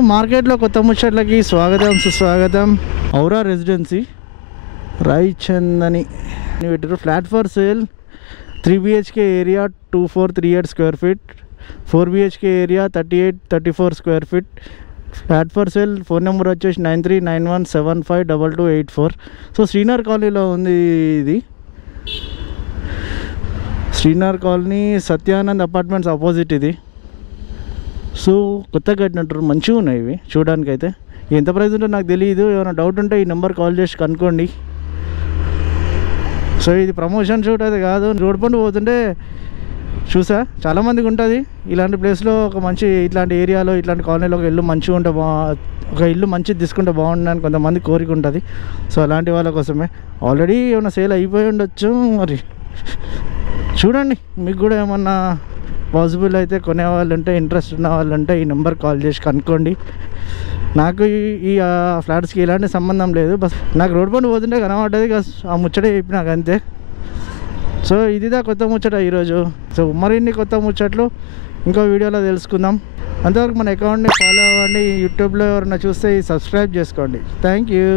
మార్కెట్లో కొత్త ముచ్చట్లకి స్వాగతం సుస్వాగతం. ఔరా రెసిడెన్సీ రాయచందని పెట్టారు. Flat for sale 3 BHK area 2438 square feet, 4 BHK area 3834 square feet. Flat for sale. Phone number వచ్చేసి 9391752284. సో శ్రీనగర్ కాలనీలో ఉంది ఇది. Srinagar colony Satyanand apartments opposite ఇది. సో కొత్తగా కట్టినట్టు మంచిగా ఉన్నాయి ఇవి చూడడానికి. అయితే ఎంత ప్రైస్ ఉంటుందో నాకు తెలియదు. ఏమైనా డౌట్ ఉంటే ఈ నెంబర్ కాల్ చేసి కనుక్కోండి. సో ఇది ప్రమోషన్ షూట్ అయితే కాదు. రోడ్ పండు పోతుంటే చూసా చాలామందికి ఉంటుంది ఇలాంటి ప్లేస్లో ఒక మంచి ఇట్లాంటి ఏరియాలో ఇట్లాంటి కాలనీలో ఒక ఇల్లు మంచిగా ఉంటే ఒక ఇల్లు మంచిది తీసుకుంటే బాగుండని కొంతమంది కోరిక ఉంటుంది. సో అలాంటి వాళ్ళ కోసమే. ఆల్రెడీ ఏమైనా సేల్ అయిపోయి ఉండొచ్చు, మరి చూడండి. మీకు కూడా ఏమన్నా పాసిబుల్ అయితే కొనే వాళ్ళు ఉంటే, ఇంట్రెస్ట్ ఉన్న వాళ్ళు ఉంటే ఈ నెంబర్ కాల్ చేసి కనుక్కోండి. నాకు ఈ ఫ్లాట్స్కి ఎలాంటి సంబంధం లేదు. బస్ నాకు రోడ్ పండు పోతుంటే కనబడ్డది, ఆ ముచ్చటే చెప్పి నాకు అంతే. సో ఇదిదా కొత్త ముచ్చట ఈరోజు. సో మరిన్ని కొత్త ముచ్చట్లు ఇంకో వీడియోలో తెలుసుకుందాం. అంతవరకు మన అకౌంట్ని ఫాలో అవ్వండి. యూట్యూబ్లో ఎవరైనా చూస్తే సబ్స్క్రైబ్ చేసుకోండి. Thank you.